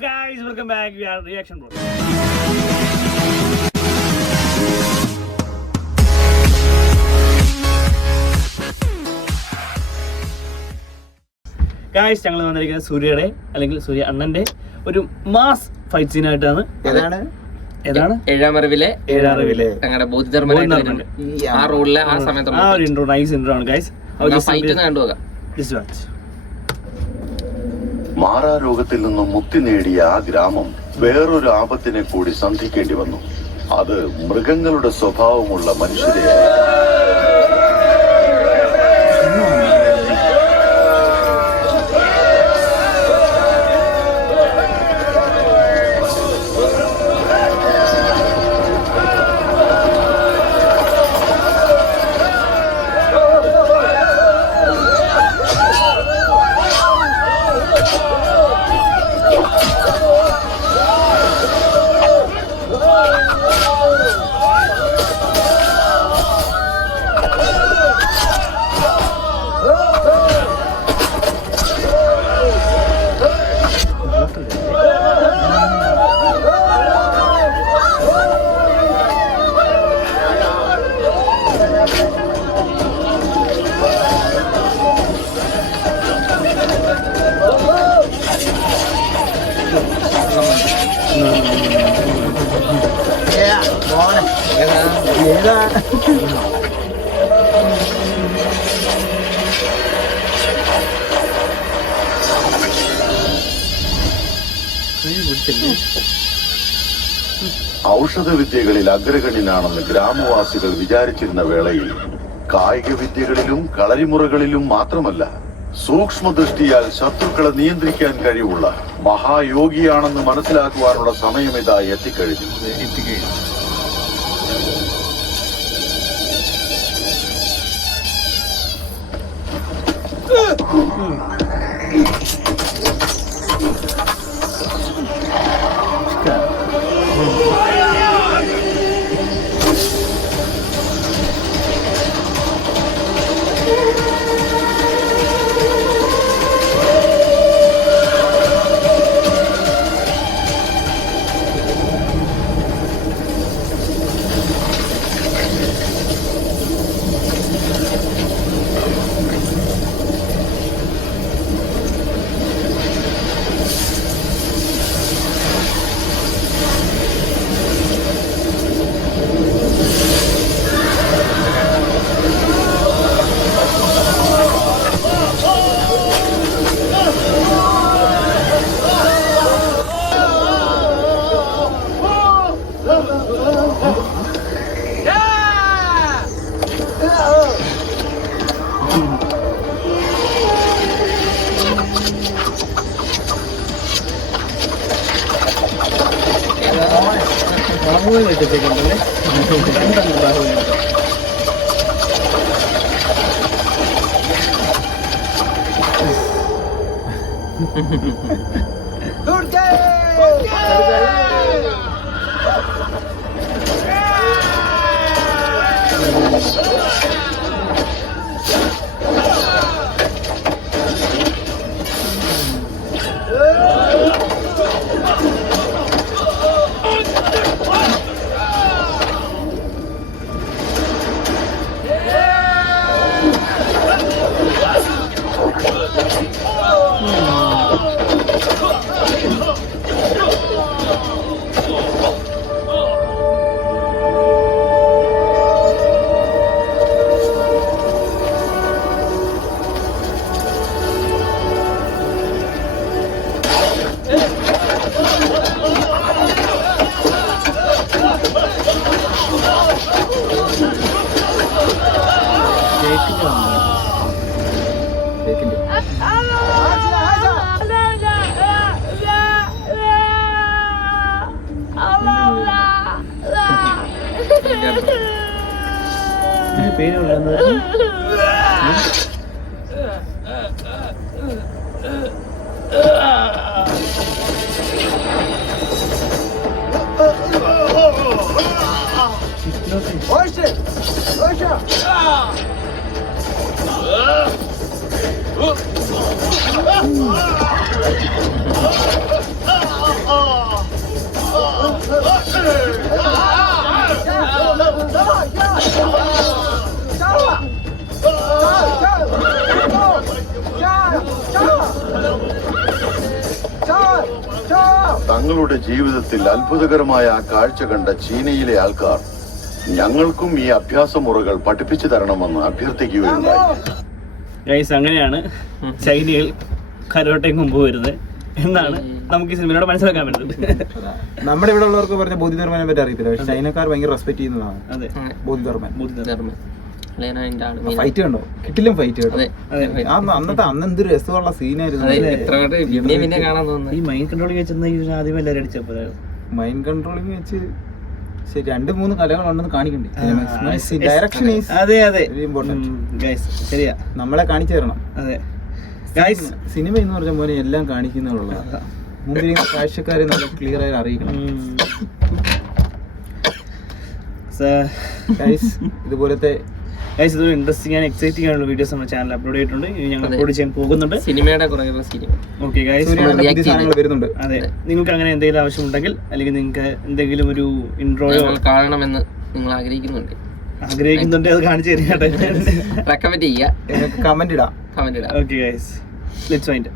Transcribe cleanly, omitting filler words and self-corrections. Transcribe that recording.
guys, welcome back. We are Reaction Bros. Guys, ഞങ്ങൾ വന്നിരിക്കുന്നത് സൂര്യയുടെ അല്ലെങ്കിൽ സൂര്യ അണ്ണന്റെ ഒരു മാസ് ഫൈറ്റ് സീനായിട്ടാണ്. ഏതാണ് ഏഴാമറിവിലെ ഞങ്ങളുടെ ബോധിധർമ്മ ആ റോഡിലെ ആ സമയത്ത് ആ ഒരു ഇൻട്രോ, നൈസ് ഇൻട്രോ ആണ് ഗായ്സ്. കണ്ടുപോകാം. മാറാരോഗത്തിൽ നിന്നും മുക്തി നേടിയ ആ ഗ്രാമം വേറൊരു ആപത്തിനെ കൂടി സന്ധിക്കേണ്ടി വന്നു. അത് മൃഗങ്ങളുടെ സ്വഭാവമുള്ള മനുഷ്യരെയായിരുന്നു. ഔഷധ വിദ്യകളിൽ അഗ്രഗണ്യനാണെന്ന് ഗ്രാമവാസികൾ വിചാരിച്ചിരുന്ന വേളയിൽ കായിക വിദ്യകളിലും കളരിമുറകളിലും മാത്രമല്ല, സൂക്ഷ്മദൃഷ്ടിയാൽ ശത്രുക്കളെ നിയന്ത്രിക്കാൻ കഴിവുള്ള മഹായോഗിയാണെന്ന് മനസ്സിലാക്കുവാനുള്ള സമയം ഇതാ എത്തിക്കഴിഞ്ഞു. തങ്ങളുടെ ജീവിതത്തിൽ അത്ഭുതകരമായ ആ കാഴ്ച കണ്ട ചീനയിലെ ആൾക്കാർ ഞങ്ങൾക്കും ഈ അഭ്യാസമുറകൾ പഠിപ്പിച്ചു തരണമെന്ന് അഭ്യർത്ഥിക്കുകയുണ്ടായി. ഗൈസ് അങ്ങനെയാണ് ചൈനയിൽ കരോട്ടയും മുമ്പ് വരുന്നത് എന്നാണ് നമുക്ക് ഈ സിനിമയിലൂടെ മനസ്സിലാക്കാൻ പറ്റുന്നത്. നമ്മുടെ ഇവിടെ ഉള്ളവർക്ക് പറഞ്ഞ ബോധിധർമ്മനെ പറ്റി അറിയത്തില്ല, പക്ഷെ ചൈനക്കാർ ഭയങ്കര റെസ്പെക്ട് ചെയ്യുന്നതാണ് അതെ ബോധിധർമ്മൻ. ധർമ്മൻ ഫൈറ്റ് കണ്ടോ, കിട്ടിലും ഫൈറ്റ് കേട്ടോ. അതെ അന്ന് എന്തൊരു രസമുള്ള സീനായിരുന്നു. പിന്നെ കാണാൻ തോന്നുന്നു. ഈ മൈൻഡ് കൺട്രോളിങ് വെച്ചിരുന്ന ആദ്യം എല്ലാവരും അടിച്ചപ്പോൾ മൈൻഡ് കൺട്രോളിങ് വെച്ച് ശരി 2-3 കലകളുണ്ടെന്ന് കാണിക്കണ്ടേ. ഡയറക്ഷൻ ഈസ് അതെ അതെ വെരി ഇമ്പോർട്ടന്റ്. ഗൈസ് ശരിയാ, നമ്മളെ കാണിച്ചു തരണം. അതെ ഗൈസ് സിനിമ എന്ന് പറഞ്ഞ പോലെ എല്ലാം കാണിക്കുന്നുള്ള മുമ്പിൽ കാഴ്ചക്കാരെ നല്ല ക്ലിയർ ആയി അറിയിക്കണം. ഗൈസ് ഇതുപോലത്തെ ഗൈസ് ഇത് ഇൻട്രസ്റ്റിംഗ് ആൻഡ് എക്സൈറ്റിംഗ് ആയിട്ടുള്ള വീഡിയോസ് നമ്മുടെ ചാനൽ അപ്ലോഡ് ചെയ്തിട്ടുണ്ട്. ഇനി ഞങ്ങൾ അപ്ലോഡ് ചെയ്യാൻ പോകുന്നുണ്ട്. സിനിമയുടെ കുറേ സിനിമ. ഓക്കെ ഗൈസ്, പുതിയ സാധനങ്ങൾ വരുന്നുണ്ട്. അതെ നിങ്ങൾക്ക് അങ്ങനെ എന്തെങ്കിലും ആവശ്യമുണ്ടെങ്കിൽ അല്ലെങ്കിൽ നിങ്ങൾക്ക് എന്തെങ്കിലും ഒരു ഇൻട്രോയോ കാണണമെന്ന് നിങ്ങൾ ആഗ്രഹിക്കുന്നുണ്ട്, അത് കാണിച്ചു തരാം. റെക്കമെൻഡ് ചെയ്യുക, കമന്റ് ഇടാം. കമന്റ് ഇടാം. Okay guys, let's find